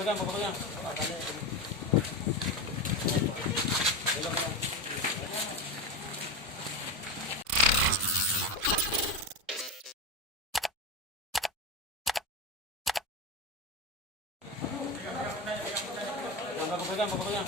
pegang, pegang. Pegang, pegang.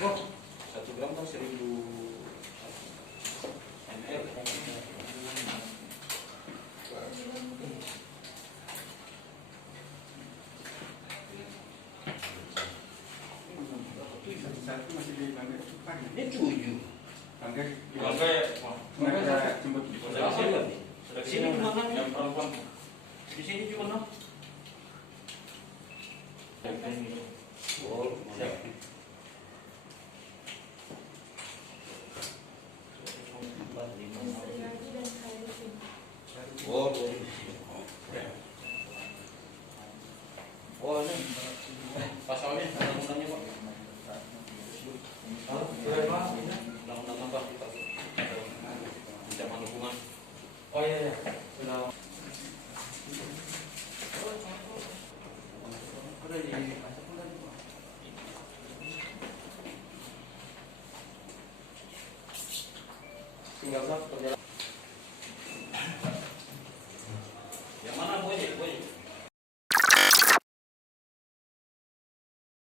Oh, 1 gram kan 1000 ml. Satu masih di Bangga. Ini 7. Bangga. Bangga ya? Bangga jemput. Di sini cuma 6. Yang perempuan. Di sini cuma 6. Oh, oh, ini pasalnya undang-undangnya Pak. Undang-undang apa kita? Ancaman hukuman. Oh iya, sudah. Tinggal satu perjalanan.